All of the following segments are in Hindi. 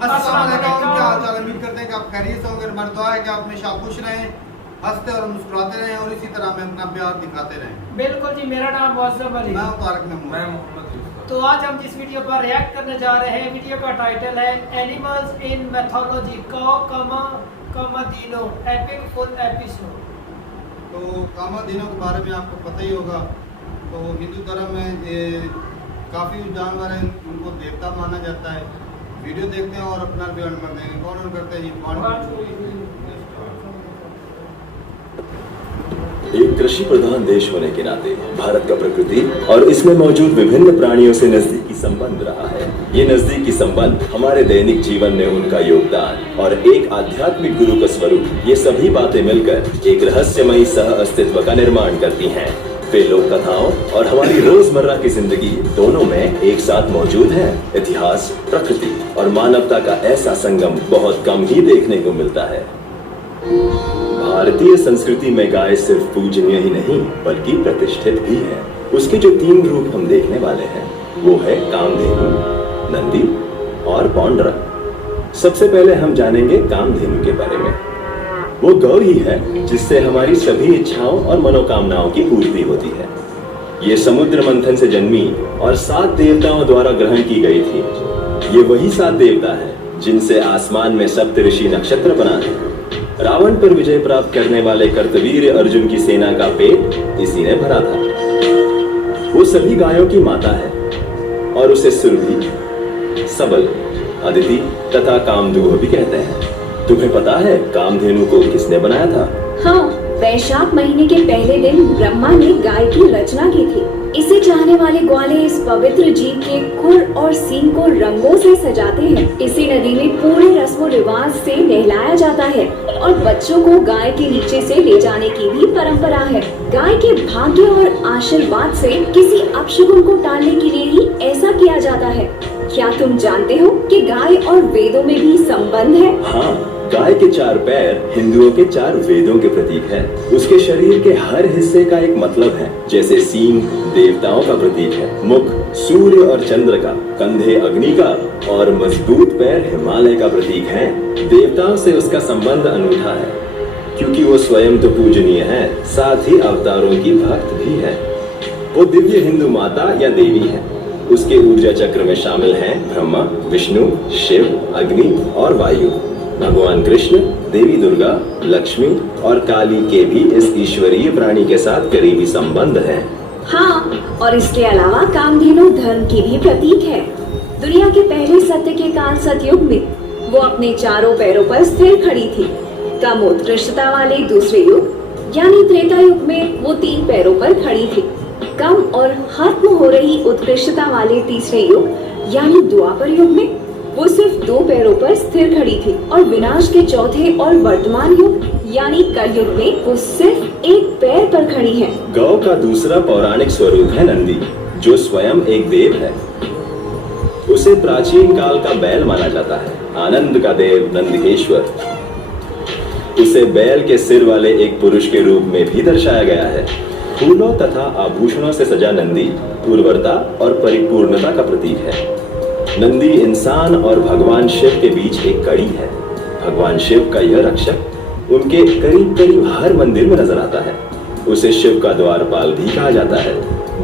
अस्सलाम वालेकुम, क्या हाल चाल। उम्मीद करते हैं कि आप खैरियत से होंगे। हमारी दुआ है कि आप हमेशा खुश रहें, हंसते और मुस्कुराते रहें और इसी तरह हमें अपना प्यार दिखाते रहें। बिल्कुल जी, मेरा नाम मुअज़्ज़म अली, मैं तारक महमूद, मैं मोहम्मद यूसुफ। तो आज हम जिस वीडियो पर रिएक्ट करने जा रहे हैं, वीडियो का टाइटल है एनिमल्स इन मैथोलॉजी कामादीनो एपिक फुल एपिसोड। तो कामादीनों के बारे में आपको पता ही होगा। तो हिंदू धर्म में ये काफ़ी जानवर हैं, उनको देवता माना जाता है। वीडियो देखते हैं और अपना भी ऑन कर देंगे। कौन ऑन करते हैं जी? एक कृषि प्रधान देश होने के नाते भारत का प्रकृति और इसमें मौजूद विभिन्न प्राणियों से नजदीकी संबंध रहा है। ये नजदीकी संबंध हमारे दैनिक जीवन में उनका योगदान और एक आध्यात्मिक गुरु का स्वरूप, ये सभी बातें मिलकर एक रहस्यमयी सह अस्तित्व का निर्माण करती हैं। वे लोक कथाओं और हमारी रोजमर्रा की जिंदगी दोनों में एक साथ मौजूद हैं। इतिहास, प्रकृति और मानवता का ऐसा संगम बहुत कम ही देखने को मिलता है। भारतीय संस्कृति में गाय सिर्फ पूजनीय ही नहीं बल्कि प्रतिष्ठित भी है। उसके जो 3 रूप हम देखने वाले हैं वो है कामधेनु, नंदी और पौंड्रक। सबसे पहले हम जानेंगे कामधेनु के बारे में। वो गौ ही है जिससे हमारी सभी इच्छाओं और मनोकामनाओं की पूर्ति होती है। ये समुद्र मंथन से जन्मी और 7 देवताओं द्वारा ग्रहण की गई थी। ये वही 7 देवता है जिनसे आसमान में सप्तऋषि नक्षत्र बना है। रावण पर विजय प्राप्त करने वाले कर्तवीर अर्जुन की सेना का पेट इसी ने भरा था। वो सभी गायों की माता है और उसे सुरभि, सबल, अदिति तथा कामधुआ भी कहते हैं। तुम्हें पता है कामधेनु को किसने बनाया था? हाँ, वैशाख महीने के पहले दिन ब्रह्मा ने गाय की रचना की थी। इसे चाहने वाले ग्वाले इस पवित्र जीव के खुर और सींग को रंगों से सजाते हैं। इसी नदी में पूरे रस्मो रिवाज से नहलाया जाता है और बच्चों को गाय के नीचे से ले जाने की भी परंपरा है। गाय के भाग्य और आशीर्वाद से किसी अपशगुन को टालने के लिए ही ऐसा किया जाता है। क्या तुम जानते हो कि गाय और वेदों में भी संबंध है? हाँ, गाय के 4 पैर हिंदुओं के 4 वेदों के प्रतीक है। उसके शरीर के हर हिस्से का एक मतलब है। जैसे सींग देवताओं का प्रतीक है, मुख सूर्य और चंद्र का, कंधे अग्नि का और मजबूत पैर हिमालय का प्रतीक है। देवताओं से उसका संबंध अनूठा है क्योंकि वो स्वयं तो पूजनीय है, साथ ही अवतारों की भक्त भी है। वो दिव्य हिंदू माता या देवी है। उसके ऊर्जा चक्र में शामिल हैं ब्रह्मा, विष्णु, शिव, अग्नि और वायु। भगवान कृष्ण, देवी दुर्गा, लक्ष्मी और काली के भी इस ईश्वरीय प्राणी के साथ करीबी संबंध है। हाँ, और इसके अलावा कामधेनु धर्म की भी प्रतीक है। दुनिया के पहले सत्य के काल सतयुग में वो अपने 4 पैरों पर स्थिर खड़ी थी। कम उत्कृष्टता वाले दूसरे युग यानी त्रेता युग में वो 3 पैरों पर खड़ी थी। कम और खत्म हो रही उत्कृष्टता वाले तीसरे युग यानी द्वापर युग में वो सिर्फ 2 पैरों पर स्थिर खड़ी थी और विनाश के चौथे और वर्तमान युग यानी कलयुग में वो सिर्फ 1 पैर पर खड़ी है। गौ का दूसरा पौराणिक स्वरूप है नंदी, जो स्वयं एक देव है। उसे प्राचीन काल का बैल माना जाता है, आनंद का देव नंदकेश्वर। उसे बैल के सिर वाले एक पुरुष के रूप में भी दर्शाया गया है। फूलों तथा आभूषणों से सजा नंदी उर्वरता और परिपूर्णता का प्रतीक है। नंदी इंसान और भगवान शिव के बीच एक कड़ी है। भगवान शिव का यह रक्षक उनके करीब करीब हर मंदिर में नजर आता है। उसे शिव का द्वारपाल भी कहा जाता है।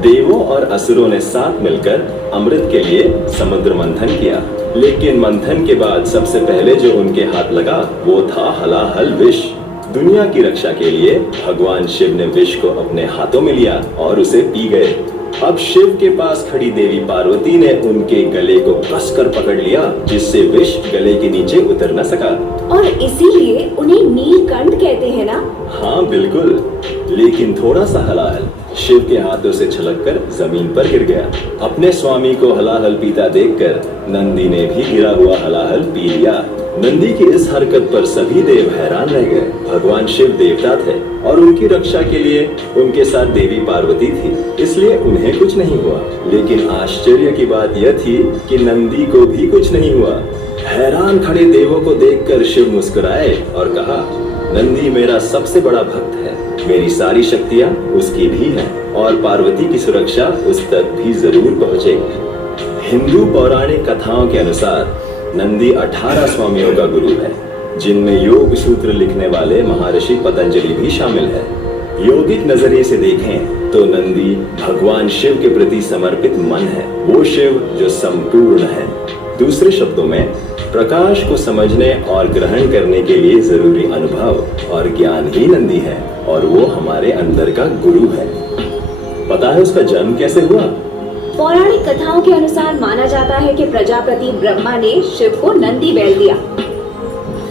देवों और असुरों ने साथ मिलकर अमृत के लिए समुद्र मंथन किया, लेकिन मंथन के बाद सबसे पहले जो उनके हाथ लगा वो था हलाहल विष। दुनिया की रक्षा के लिए भगवान शिव ने विष को अपने हाथों में लिया और उसे पी गए। अब शिव के पास खड़ी देवी पार्वती ने उनके गले को कसकर पकड़ लिया, जिससे विष गले के नीचे उतर न सका। और इसीलिए उन्हें नीलकंठ कहते हैं ना? हाँ बिल्कुल, लेकिन थोड़ा सा हलाहल शिव के हाथों से छलककर जमीन पर गिर गया। अपने स्वामी को हलाहल पीता देखकर नंदी ने भी गिरा हुआ हलाहल पी लिया। नंदी की इस हरकत पर सभी देव हैरान रह गए। भगवान शिव देवता थे और उनकी रक्षा के लिए उनके साथ देवी पार्वती थी, इसलिए उन्हें कुछ नहीं हुआ। लेकिन आश्चर्य की बात यह थी कि नंदी को भी कुछ नहीं हुआ। हैरान खड़े देवों को देखकर शिव मुस्कुराए और कहा, नंदी मेरा सबसे बड़ा भक्त है, मेरी सारी शक्तियाँ उसकी भी हैं और पार्वती की सुरक्षा उस तक भी जरूर पहुँचेगी। हिंदू पौराणिक कथाओं के अनुसार नंदी 18 स्वामियों का गुरु है, जिनमें योग सूत्र लिखने वाले महर्षि पतंजलि भी शामिल है। योगिक नजरिए से देखें तो नंदी भगवान शिव के प्रति समर्पित मन है, वो शिव जो संपूर्ण है। दूसरे शब्दों में, प्रकाश को समझने और ग्रहण करने के लिए जरूरी अनुभव और ज्ञान ही नंदी है, और वो हमारे अंदर का गुरु है। पता है उसका जन्म कैसे हुआ? पौराणिक कथाओं के अनुसार माना जाता है कि प्रजापति ब्रह्मा ने शिव को नंदी बैल दिया।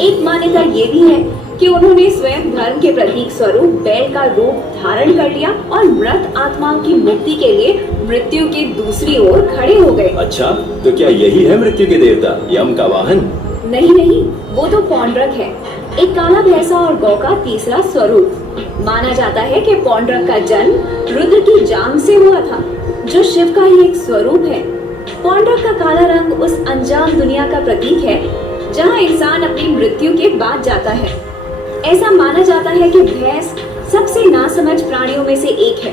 एक मान्यता ये भी है कि उन्होंने स्वयं धर्म के प्रतीक स्वरूप बैल का रूप धारण कर लिया और मृत आत्माओं की मुक्ति के लिए मृत्यु के दूसरी ओर खड़े हो गए। अच्छा, तो क्या यही है मृत्यु के देवता, यम का वाहन? नहीं, वो तो पौंड्रक है, एक काला भैंसा और गौ का तीसरा स्वरूप। माना जाता है कि पौंड्रक का जन्म रुद्र की जांघ से हुआ था, जो शिव का ही एक स्वरूप है। पौंड्रक का काला रंग उस अनजान दुनिया का प्रतीक है जहाँ इंसान अपनी मृत्यु के बाद जाता है। ऐसा माना जाता है कि भैंस सबसे नासमझ प्राणियों में से एक है।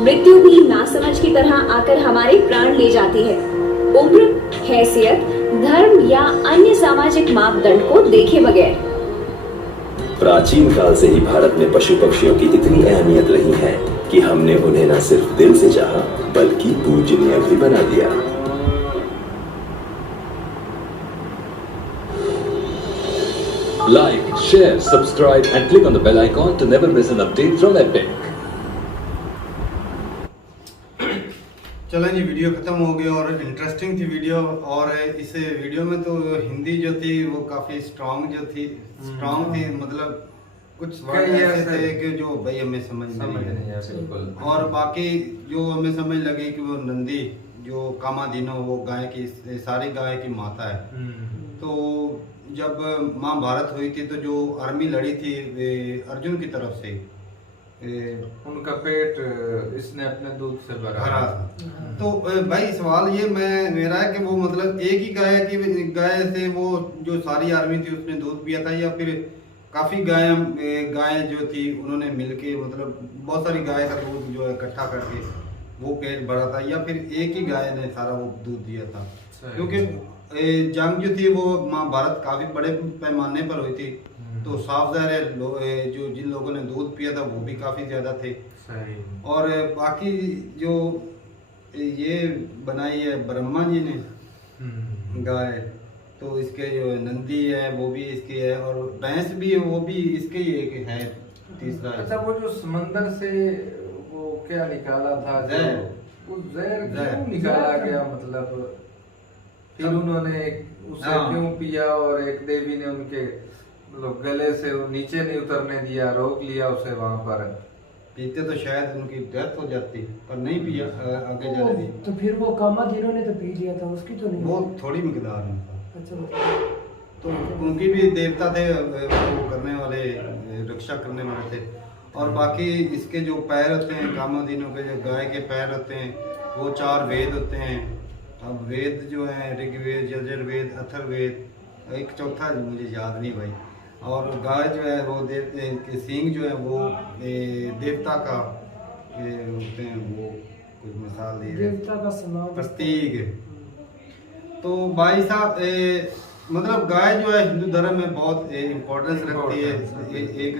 मृत्यु भी नासमझ की तरह आकर हमारे प्राण ले जाती है, उम्र, हैसियत, धर्म या अन्य सामाजिक मापदंड को देखे बगैर। प्राचीन काल से ही भारत में पशु पक्षियों की इतनी अहमियत रही है कि हमने उन्हें न सिर्फ दिल से चाहा, बल्कि पूजनीय भी बना दिया। Like, share, subscribe and click on the bell icon to never miss an update from Epic. चलें जी, वीडियो ख़त्म हो गई और इंटरेस्टिंग थी वीडियो। और इस वीडियो में तो हिंदी जो थी वो काफ़ी स्ट्रांग थी, मतलब कुछ वर्ड ऐसे थे कि जो भाई हमें समझ नहीं आया बिल्कुल। और बाकी जो हमें समझ लगी कि वो नंदी जो कामादीनो, वो गाय की, सारी गाय की माता है। तो जब महाभारत हुई थी तो जो आर्मी लड़ी थी अर्जुन की तरफ से, उनका पेट इसने अपने दूध से भरा। तो भाई सवाल ये मेरा है कि वो मतलब एक ही गाय से वो जो सारी आर्मी थी उसने दूध पिया था, या फिर काफी गायें जो थी उन्होंने मिलके मतलब बहुत सारी गाय का दूध जो है इकट्ठा करके वो पेट भरा था, या फिर एक ही गाय ने सारा वो दूध दिया था? क्योंकि जंग जो थी वो महाभारत काफी बड़े पैमाने पर हुई थी, तो साफ ज़ाहिर है जो जिन लोगों ने दूध पिया था वो भी काफी ज्यादा थे। सही। और बाकी जो ये बनाई है ब्रह्मा जी ने गाय, तो इसके जो नंदी है वो भी इसकी है, और भैंस भी है वो भी इसके ही एक है, तीसरा है। अच्छा, वो जो समंदर से वो क्या निकाला था, वो जहर क्यों निकाला गया, मतलब फिर उन्होंने उसे क्यों पिया, और एक देवी ने उनके मतलब गले से नीचे नहीं उतरने दिया, रोक लिया उसे वहां पर। पीते तो शायद उनकी डेथ हो जाती, पर नहीं पिया आगे जाने दी। तो फिर वो कामादीनो ने तो पी लिया था, उसकी तो नहीं, वो थोड़ी मिकदार में था। अच्छा, तो उनकी भी देवता थे वो करने वाले, रक्षा करने वाले थे। और बाकी इसके जो पैर होते हैं कामादीनों के, जो गाय के पैर होते हैं, वो 4 वेद होते हैं। अब वेद जो है ऋग्वेद, यजुर्वेद, अथर्ववेद, एक चौथा मुझे याद नहीं भाई। और गाय जो है वो के सींग जो है वो देवता का होते हैं, वो कुछ मिसाल दी देवता का समान प्रतीक। तो भाई साहब मतलब गाय जो है हिंदू धर्म में बहुत इम्पोर्टेंस रखती है, एक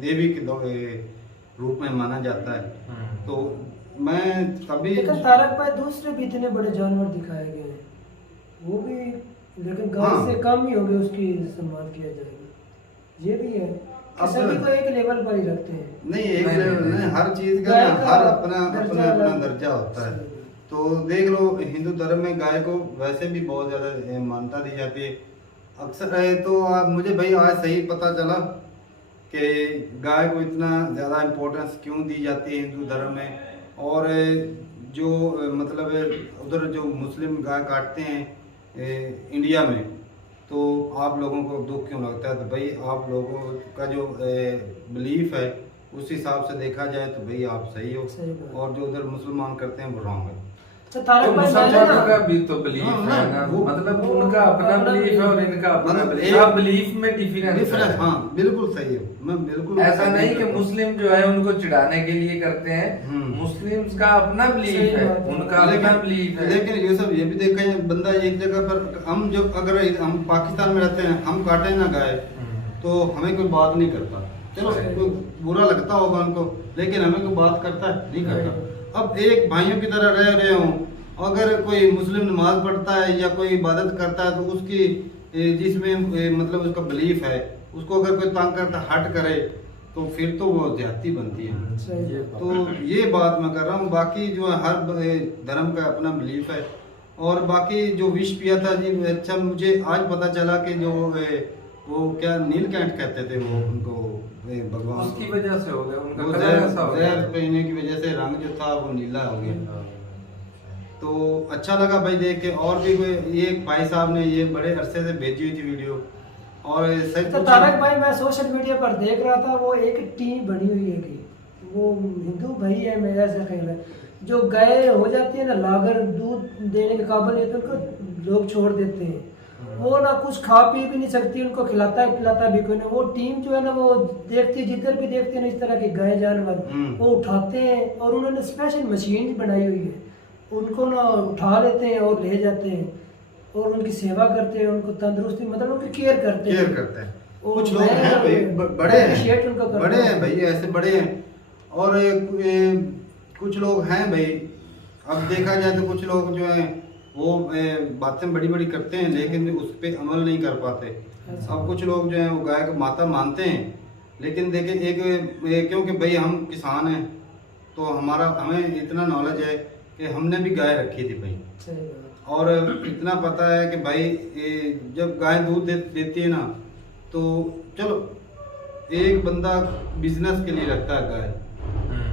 देवी के रूप में माना जाता है। तो मैं तभी, लेकिन तारक भाई दूसरे भी इतने बड़े जानवर दिखाए गए हैं, वो भी लेकिन गाय से कम ही होगी उसकी सम्मान किया जाएगा। ये भी है कि सभी को एक लेवल पर ही रखते हैं। नहीं, एक लेवल नहीं, हर चीज का हर अपना दर्जा होता है। तो देख लो हिंदू धर्म में गाय को वैसे भी बहुत ज्यादा मान्यता दी जाती है अक्सर। तो मुझे भाई आज सही पता चला कि गाय को इतना ज़्यादा इम्पोर्टेंस क्यों दी जाती है हिंदू धर्म में। और जो मतलब उधर जो मुस्लिम गाय काटते हैं इंडिया में, तो आप लोगों को दुख क्यों लगता है? तो भाई आप लोगों का जो बिलीफ है उस हिसाब से देखा जाए तो भाई आप सही हो, और जो उधर मुसलमान करते हैं वो रॉन्ग है। तो तारक तो भाई मैंने मुसलमानों ना का भी तो बिलीफ हाँ, है ना, वो- मतलब उनका अपना बिलीफ है और इनका अपना मतलब बिलीफ, एक- हाँ बिलीफ में डिफरेंस डिफरेंस, है। हाँ बिल्कुल सही है, मैं बिल्कुल ऐसा नहीं कि मुस्लिम जो है उनको चिढ़ाने के लिए करते हैं, मुस्लिम्स का अपना बिलीफ सही है, बात है। उनका अपना बिलीफ है। लेकिन ये सब ये भी देखा है, बंदा एक जगह पर हम जो अगर हम पाकिस्तान में रहते हैं, हम काटे ना गाय तो हमें कोई बात नहीं करता, चलो सही। कोई बुरा लगता होगा उनको, लेकिन हमें कोई बात करता है नहीं करता। अब एक भाइयों की तरह रह रहे हो, अगर कोई मुस्लिम नमाज पढ़ता है या कोई इबादत करता है तो उसकी जिसमें मतलब उसका बिलीफ है, उसको अगर कोई तंग करता हट करे तो फिर तो वो ज्यादती बनती है। सही है। तो ये बात मैं कर रहा हूँ, बाकी जो है हर धर्म का अपना बिलीफ है। और बाकी जो विष पिया था जी, अच्छा मुझे आज पता चला कि जो वो क्या नीलकंठ कहते थे वो उनको भगवान उसकी वजह से हो गया, उनका वो कलर ऐसा हो गया। जहर पीने की वजह से रंग जो था वो नीला हो गया। तो अच्छा लगा भाई देख के। और भी कोई ये भाई साहब ने ये बड़े अरसे से भेजी हुई थी वीडियो, और सच तो तारक भाई मैं सोशल मीडिया पर देख रहा था, वो एक टीम बनी हुई है कि वो हिंदू भाई है, मेरा ऐसा ख्याल है, जो गाय हो जाती है ना लागर दूध देने के काबिल है तो उनको लोग छोड़ देते हैं, वो ना कुछ खा पी भी नहीं सकती, उनको खिलाता है पिलाता भी कोई नहीं। वो टीम जो है ना वो देखती है, जिधर भी देखते हैं ना इस तरह के गाय जानवर वो उठाते हैं, और उन्होंने स्पेशल मशीन बनाई हुई है, उनको ना उठा लेते हैं और ले जाते हैं और उनकी सेवा करते हैं, उनको तंदुरुस्ती मतलब उनकी केयर करते हैं। केयर करते हैं। और कुछ लोग मैं हैं भाई बड़े appreciate उनको हैं, करता बड़े हैं हूँ। भाई, ऐसे बड़े हैं। और कुछ लोग हैं भाई, अब देखा जाए तो कुछ लोग जो हैं वो बातें बड़ी बड़ी करते हैं लेकिन उस पर अमल नहीं कर पाते। अब कुछ लोग जो हैं वो गाय को माता मानते हैं, लेकिन देखिए एक क्योंकि भाई हम किसान हैं तो हमें इतना नॉलेज है कि हमने भी गाय रखी थी भाई, सही बात। और इतना पता है कि भाई जब गाय दूध देती है ना तो चलो एक बंदा बिजनेस के लिए रखता है गाय,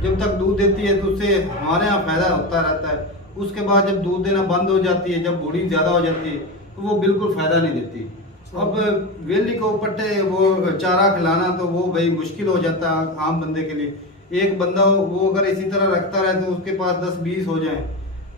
जब तक दूध देती है तो उससे हमारे यहाँ फायदा होता रहता है। उसके बाद जब दूध देना बंद हो जाती है, जब बूढ़ी ज्यादा हो जाती है तो वो बिल्कुल फायदा नहीं देती। अब वेली को पट्टे वो चारा खिलाना तो वो भाई मुश्किल हो जाता है आम बंदे के लिए। एक बंदा वो अगर इसी तरह रखता रहे तो उसके पास 10-20 हो जाए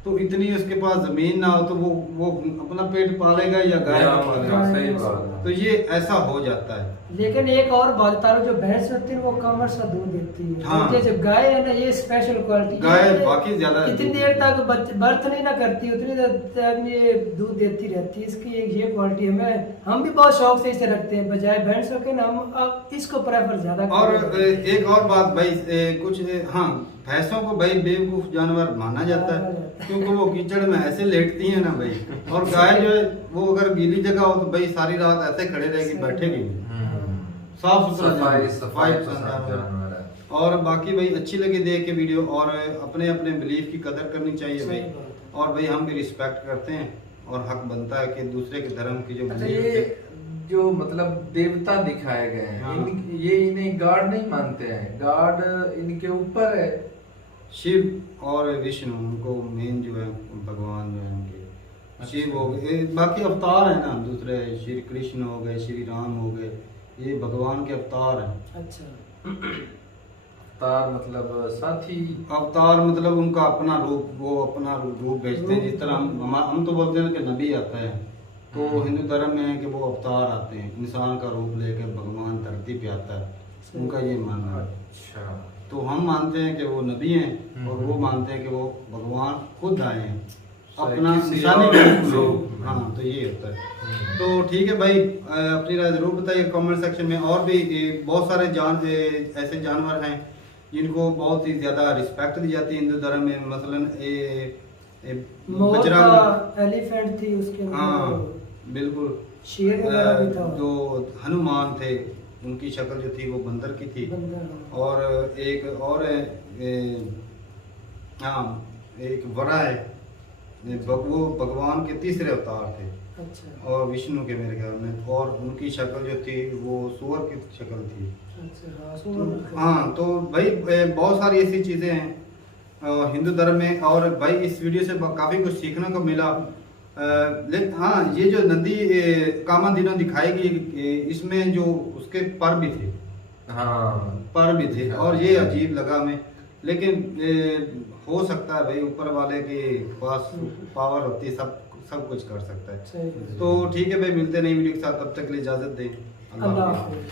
तो इतनी उसके पास जमीन ना हो तो वो अपना पेट पालेगा या गाय का पालेगा। सही बात है। तो ये ऐसा हो जाता है। लेकिन एक और बात तारो, जो भैंस होती है वो कमर सा दूध देती है, हाँ। और जैसे गाय है ना ये स्पेशल क्वालिटी, गाय बाकी ज्यादा इतनी देर तक बर्थ नहीं ना करती, उतनी देर तक ये दूध देती रहती है, इसकी एक ये क्वालिटी है। हम भी बहुत शौक से इसे रखते हैं, बजाय भैंसों के ना हम अब इसको प्रेफर ज्यादा और करते हैं। एक और बात भाई कुछ हाँ, भैंसों को भाई बेवकूफ जानवर माना जाता है क्योंकि वो कीचड़ में ऐसे लेटती हैं ना भाई, और गाय जो है वो अगर गीली जगह हो तो भाई सारी रात ऐसे खड़े रहेगी, बैठेगी नहीं। साफ सुथरा सफाई सफाई जानवर है। और बाकी भाई अच्छी लगी देख के वीडियो, और अपने अपने बिलीफ की कदर करनी चाहिए भाई। सही बात। और भाई हम भी रिस्पेक्ट करते हैं और हक बनता है कि दूसरे के धर्म की जो अच्छा, belief ये है। जो मतलब देवता दिखाए गए हैं, हाँ। ये इन्हें गॉड नहीं मानते हैं, गॉड इनके ऊपर है। शिव और विष्णु उनको मेन जो है भगवान जो है उनके शिव हो गए, बाकी अवतार है ना दूसरे, श्री कृष्ण हो गए, श्री राम हो गए, ये भगवान के अवतार हैं। अच्छा, अवतार मतलब साथी। अवतार मतलब उनका अपना रूप, वो अपना रूप भेजते हैं। जिस तरह हम तो बोलते हैं कि नबी आता है, तो हिंदू धर्म में है कि वो अवतार आते हैं, इंसान का रूप लेकर भगवान धरती पे आता है, उनका ये मानना है। अच्छा, तो हम मानते हैं कि वो नबी हैं और वो मानते हैं कि वो भगवान खुद आए हैं अपना किसी निशानी और के रूप रूप में। में। हाँ, तो ये होता है। तो ठीक है भाई, अपनी राय जरूर बताइए कमेंट सेक्शन में। और भी बहुत सारे ऐसे जानवर हैं जिनको बहुत ही ज्यादा रिस्पेक्ट दी जाती है हिंदू धर्म में, मसलन मोर बजरंग, था, एलिफेंट थी उसके अंदर, हाँ बिल्कुल, शेर वगैरह भी था, जो हनुमान थे उनकी शक्ल जो थी वो बंदर की थी। बंदर। और एक और है हाँ, एक वरा है, वो भगवान के तीसरे अवतार थे, अच्छा और विष्णु के मेरे ख्याल में, और उनकी शक्ल जो थी वो सूअर की शक्ल थी। अच्छा, हाँ, सुअर का। हाँ, तो भाई बहुत सारी ऐसी चीज़ें हैं हिंदू धर्म में, और भाई इस वीडियो से काफ़ी कुछ सीखने को मिला। लेकिन हाँ, ये जो नदी कामदिनों दिखाई गई, इसमें जो उसके पर भी थे, हाँ पर भी थे, और ये अजीब लगा हमें लेकिन हो सकता है भाई, ऊपर वाले के पास पावर होती है, सब कुछ कर सकता है। सही है। तो ठीक है भाई, मिलते नहीं वीडियो के साथ, तब तक के लिए इजाजत दें। अल्लाह हाफ़िज़।